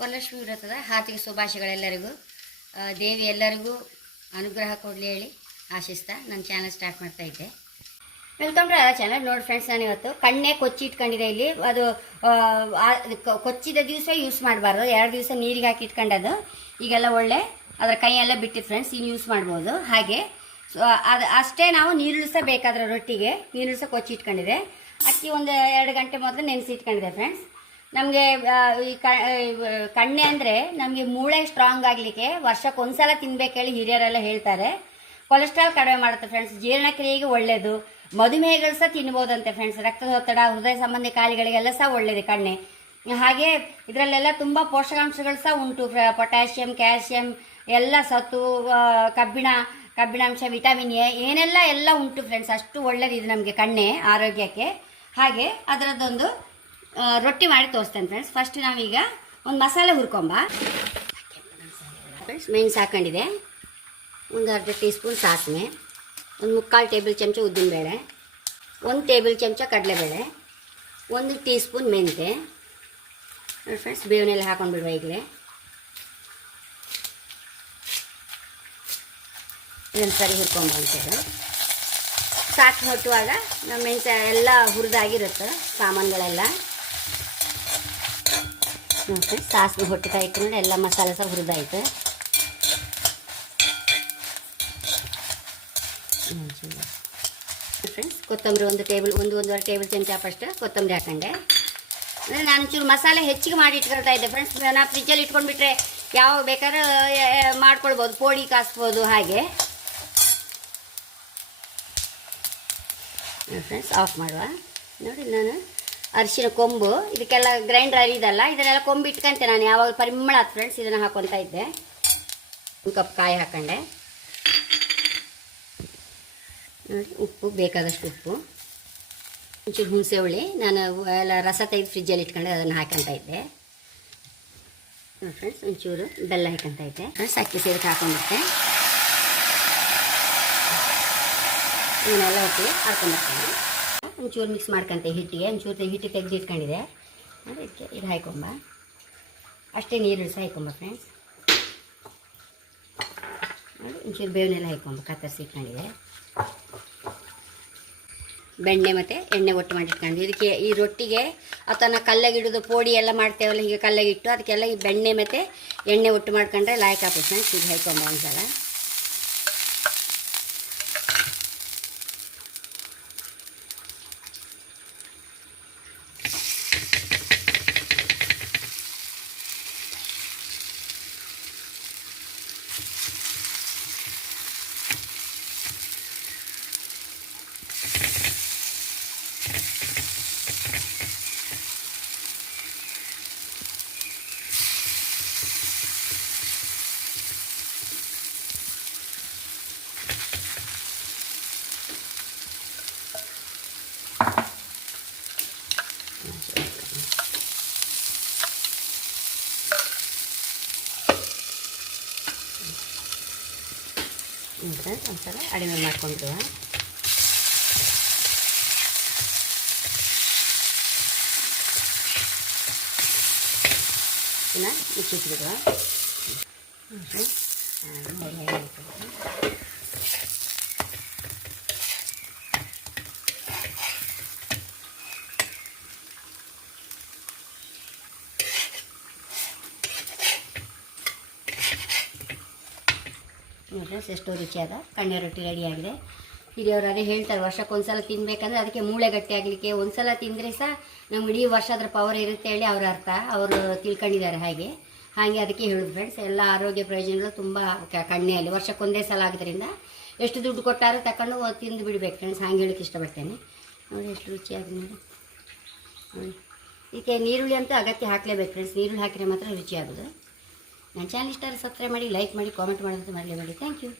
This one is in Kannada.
ವರಲಕ್ಷ್ಮಿ ವ್ರತದ ಹಾರ್ದಿಕ ಶುಭಾಶಯಗಳೆಲ್ಲರಿಗೂ ದೇವಿ ಎಲ್ಲರಿಗೂ ಅನುಗ್ರಹ ಕೊಡಲಿ ಹೇಳಿ ಆಶಿಸ್ತಾ ನನ್ನ ಚಾನಲ್ ಸ್ಟಾರ್ಟ್ ಮಾಡ್ತಾ ಇದ್ದೆ. ವೆಲ್ಕಮ್ ಟು ಚಾನಲ್ ನೋಡಿ ಫ್ರೆಂಡ್ಸ್ ನಾನು ಇವತ್ತು ಕಣ್ಣೆ ಕೊಚ್ಚಿ ಇಟ್ಕೊಂಡಿದೆ ಇಲ್ಲಿ. ಅದು ಕೊಚ್ಚಿದ ದಿವಸ ಯೂಸ್ ಮಾಡಬಾರ್ದು. ಎರಡು ದಿವಸ ನೀರಿಗೆ ಹಾಕಿ ಇಟ್ಕೊಂಡದು ಈಗೆಲ್ಲ ಒಳ್ಳೆ ಅದರ ಕೈಯೆಲ್ಲ ಬಿಟ್ಟು ಫ್ರೆಂಡ್ಸ್ ಇನ್ನು ಯೂಸ್ ಮಾಡ್ಬೋದು. ಹಾಗೆ ಸೊ ಅದು, ಅಷ್ಟೇ ನಾವು ನೀರುಳಿಸಬೇಕಾದ್ರೆ ರೊಟ್ಟಿಗೆ, ನೀರುಳಿಸ ಕೊಚ್ಚಿ ಇಟ್ಕೊಂಡಿದೆ. ಅಕ್ಕಿ ಒಂದು ಎರಡು ಗಂಟೆ ಮೊದಲು ನೆನೆಸಿ ಇಟ್ಕೊಂಡಿದೆ ಫ್ರೆಂಡ್ಸ್ ನಮಗೆ ಈ ಕಣ್ಣೆ ಅಂದರೆ ನಮಗೆ ಮೂಳೆ ಸ್ಟ್ರಾಂಗ್ ಆಗಲಿಕ್ಕೆ ವರ್ಷಕ್ಕೆ ಒಂದ್ಸಲ ತಿನ್ಬೇಕು ಹೇಳಿ ಹಿರಿಯರೆಲ್ಲ ಹೇಳ್ತಾರೆ. ಕೊಲೆಸ್ಟ್ರಾಲ್ ಕಡಿಮೆ ಮಾಡುತ್ತೆ ಫ್ರೆಂಡ್ಸ್ ಜೀರ್ಣಕ್ರಿಯೆಗೆ ಒಳ್ಳೆಯದು ಮಧುಮೇಹಗಳು ಸಹ ತಿನ್ಬೋದಂತೆ ಫ್ರೆಂಡ್ಸ್ ರಕ್ತದೊತ್ತಡ ಹೃದಯ ಸಂಬಂಧಿ ಕಾಯಿಲೆಗಳಿಗೆಲ್ಲ ಸಹ ಒಳ್ಳೆಯದು ಕಣ್ಣೆ. ಹಾಗೆ ಇದರಲ್ಲೆಲ್ಲ ತುಂಬ ಪೋಷಕಾಂಶಗಳು ಸಹ ಉಂಟು. ಪೊಟ್ಯಾಷಿಯಂ ಕ್ಯಾಲ್ಸಿಯಂ ಎಲ್ಲ ಸತ್ತು ಕಬ್ಬಿಣ, ಕಬ್ಬಿಣಾಂಶ ವಿಟಮಿನ್ ಎ ಏನೆಲ್ಲ ಎಲ್ಲ ಉಂಟು ಫ್ರೆಂಡ್ಸ್ ಅಷ್ಟು ಒಳ್ಳೇದಿದೆ ನಮಗೆ ಕಣ್ಣೆ, ಆರೋಗ್ಯಕ್ಕೆ. ಹಾಗೆ ಅದರದ್ದೊಂದು ರೊಟ್ಟಿ ಮಾಡಿ ತೋರಿಸ್ತೇನೆ ಫ್ರೆಂಡ್ಸ್ ಫಸ್ಟ್ ನಾವೀಗ ಒಂದು ಮಸಾಲೆ ಹುರ್ಕೊಂಬ. ಫ್ರೆಂಡ್ಸ್ ಮೆಣಸು ಹಾಕೊಂಡಿದೆ ಒಂದು ಅರ್ಧ ಟೀ ಸ್ಪೂನ್ ಸಾಸಿವೆ. ಒಂದು ಮುಕ್ಕಾಲು ಟೇಬಲ್ ಚಮಚ ಉದ್ದಿನಬೇಳೆ. ಒಂದು ಟೇಬಲ್ ಚಮಚ ಕಡಲೆಬೇಳೆ. ಒಂದು ಟೀ ಸ್ಪೂನ್ ಮೆಂತೆ ನೋಡಿ ಫ್ರೆಂಡ್ಸ್ ಬೇವನೆಲ್ಲ ಹಾಕೊಂಡು ಬಿಡುವ ಈಗಲೇ. ಇದೊಂದು ಸರಿ ಹುರ್ಕೊಂಬ ಅಂತೇಳಿ ಸಾಕು ಹೊಟ್ಟುವಾಗ ನಮ್ಮ ಮೆಂತ್ಯ ಎಲ್ಲ ಹುರಿದಾಗಿರುತ್ತೆ, ಸಾಮಾನುಗಳೆಲ್ಲ. ನೋಡಿ ಸಾಸಿವೆ ಹೊಟ್ಟೆ ಇಟ್ಕೊಂಡು ಎಲ್ಲ ಮಸಾಲೆ ಸಹ ಹುರಿದಾಯ್ತು. ಫ್ರೆಂಡ್ಸ್ ಕೊತ್ತಂಬರಿ ಒಂದು ಟೇಬಲ್ ಒಂದು ಒಂದೂವರೆ ಟೇಬಲ್ ಚಮಚ ಫಸ್ಟ್ ಕೊತ್ತಂಬರಿ ಹಾಕೊಂಡೆ. ಅಂದರೆ ನಾನು ಚೂರು ಮಸಾಲೆ ಹೆಚ್ಚಿಗೆ ಮಾಡಿ ಇಟ್ಕೊಳ್ತಾ ಇದ್ದೆ ಫ್ರೆಂಡ್ಸ್ ನಾನು ಫ್ರಿಜ್ಜಲ್ಲಿ ಇಟ್ಕೊಂಡ್ಬಿಟ್ರೆ ಯಾವ ಬೇಕಾದ್ರೆ ಮಾಡ್ಕೊಳ್ಬೋದು, ಪೋಡಿ ಕಾಸ್ಬೋದು ಹಾಗೆ. ಫ್ರೆಂಡ್ಸ್ ಆಫ್ ಮಾಡುವ. ನೋಡಿ ನಾನು ಅರಿಶಿನ ಕೊಂಬು, ಇದಕ್ಕೆಲ್ಲ ಗ್ರೈಂಡರ್ ಅರಿದಲ್ಲ ಇದನ್ನೆಲ್ಲ ಕೊಂಬು ಇಟ್ಕೊಂತೆ ನಾನು ಯಾವಾಗ ಪರಿಮಳ ಫ್ರೆಂಡ್ಸ್ ಇದನ್ನು ಹಾಕೊತಾ ಇದ್ದೆ. ಒಂದು ಕಪ್ ಕಾಯಿ ಹಾಕೊಂಡೆ. ನೋಡಿ, ಉಪ್ಪು, ಬೇಕಾದಷ್ಟು ಉಪ್ಪು. ಒಂಚೂರು ಹುಣಸೆ ಹುಳಿ, ನಾನು ಎಲ್ಲ ರಸ ತೆಗೆದು ಫ್ರಿಜ್ಜಲ್ಲಿ ಇಟ್ಕೊಂಡೆ, ಅದನ್ನು ಹಾಕೊಂತ ಇದ್ದೆ. ನೋಡಿ ಫ್ರೆಂಡ್ಸ್ ಒಂಚೂರು ಬೆಲ್ಲ ಹಾಕೊಂತ ಇದ್ದೆ. ಫ್ರೆಂಡ್ಸ್ ಅಕ್ಕಿ ಸೇರಿಸಿ ಹಾಕೊಂಡ್ಬಿಟ್ಟೆ ಇವನ್ನೆಲ್ಲ ಒಟ್ಟಿಗೆ ಹಾಕೊಂಡ್ಬರ್ತೇನೆ. ಒಂಚೂರು ಮಿಕ್ಸ್ ಮಾಡ್ಕೊಂತೆ ಹಿಟ್ಟಿಗೆ. ಒಂಚೂರು ಹಿಟ್ಟು ತೆಗೆದು ಇಟ್ಕೊಂಡಿದೆ ಅದಕ್ಕೆ ಇದು ಹಾಕೊಂಬ ಅಷ್ಟೇ ನೀರು ಸಹ ಹಾಕೊಂಬ ಫ್ರೆಂಡ್ಸ್ ಒಂಚೂರು ಬೇವನೆಲ್ಲ ಹಾಯ್ಕೊಂಬ. ಕತ್ತರಿಸಿ ಇಟ್ಕೊಂಡಿದೆ. ಬೆಣ್ಣೆ ಮತ್ತು ಎಣ್ಣೆ ಒಟ್ಟು ಮಾಡಿಟ್ಕೊಂಡು ಇದಕ್ಕೆ ಈ ರೊಟ್ಟಿಗೆ ಅಥವಾ ಕಲ್ಲಗಿಡೋದು ಪೋಡಿ ಎಲ್ಲ ಮಾಡ್ತೇವಲ್ಲ, ಹೀಗೆ ಕಲ್ಲಗಿಟ್ಟು, ಅದಕ್ಕೆಲ್ಲ ಈ ಬೆಣ್ಣೆ ಮತ್ತು ಎಣ್ಣೆ ಒಟ್ಟು ಮಾಡ್ಕೊಂಡ್ರೆ ಲಾಯ್ಕ್ ಆಗ್ತದೆ ಫ್ರೆಂಡ್ಸ್ ಇದು ಹಾಕೊಂಬ ಒಂದ್ಸಲ. ಅಂತ ಒಂದ್ಸಲ ಅಡಿಮೆ ಮಾಡ್ಕೊಂಡ್ರು. ಇನ್ನು ಮುಚ್ಚಿಟ್ಬಿಡುವ ನೋಡಿ ನೋಡ್ರಿ ಎಷ್ಟೋ ರುಚಿಯಾದ ಕಣ್ಣೆ ರೊಟ್ಟಿ ರೆಡಿಯಾಗಿದೆ ಹಿರಿಯವರು ಅದೇ ಹೇಳ್ತಾರೆ ವರ್ಷಕ್ಕೆ ಒಂದ್ಸಲ ತಿನ್ಬೇಕಂದ್ರೆ ಅದಕ್ಕೆ ಮೂಳೆ ಗಟ್ಟಿ ಆಗಲಿಕ್ಕೆ ಒಂದ್ಸಲ ತಿಂದರೆ ಸಹ ನಮ್ಗೆ ಇಡೀ ವರ್ಷ ಅದ್ರ ಪವರ್ ಇರುತ್ತೆ ಹೇಳಿ ಅವ್ರ ಅರ್ಥ. ಅವರು ತಿಳ್ಕೊಂಡಿದ್ದಾರೆ ಹಾಗೆ. ಹಾಗೆ ಅದಕ್ಕೆ ಹೇಳೋದು ಫ್ರೆಂಡ್ಸ್ ಎಲ್ಲ ಆರೋಗ್ಯ ಪ್ರಯೋಜನಗಳು ತುಂಬ ಕಣ್ಣೆಯಲ್ಲಿ. ವರ್ಷಕ್ಕೊಂದೇ ಸಲ ಆಗೋದ್ರಿಂದ ಎಷ್ಟು ದುಡ್ಡು ಕೊಟ್ಟಾರು ತಗೊಂಡು ತಿಂದು ಬಿಡ್ಬೇಕು ಫ್ರೆಂಡ್ಸ್ ಹಾಗೆ ಹೇಳೋಕ್ಕೆ ಇಷ್ಟಪಡ್ತೇನೆ. ನೋಡಿ ಎಷ್ಟು ರುಚಿಯಾಗಿದೆ ನೋಡಿ. ಇದಕ್ಕೆ ನೀರುಳ್ಳಿ ಅಂತೂ ಅಗತ್ಯ ಹಾಕಲೇಬೇಕು ಫ್ರೆಂಡ್ಸ್ ನೀರುಳ್ಳಿ ಹಾಕಿದ್ರೆ ಮಾತ್ರ ರುಚಿಯಾಗೋದು ನನ್ನ ಚಾನಲ್ ಇಷ್ಟ ಸಬ್ಸ್ಕ್ರೈಬ್ ಮಾಡಿ ಲೈಕ್ ಮಾಡಿ ಕಾಮೆಂಟ್ ಮಾಡೋದಂತ ಮಾಡಿ ಥ್ಯಾಂಕ್ ಯು